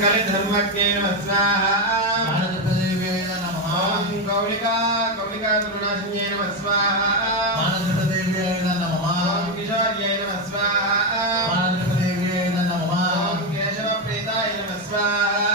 धर्मज्ञे नमः स्वाहा मानसदेव्यै नमः ओम कौलिका तरुणाशिन्ये नमः स्वाहा मानसदेव्यै नमः ओम किशोर्यै नमः स्वाहा मानसदेव्यै नमः ओम केशवप्रीताय नमः स्वाहा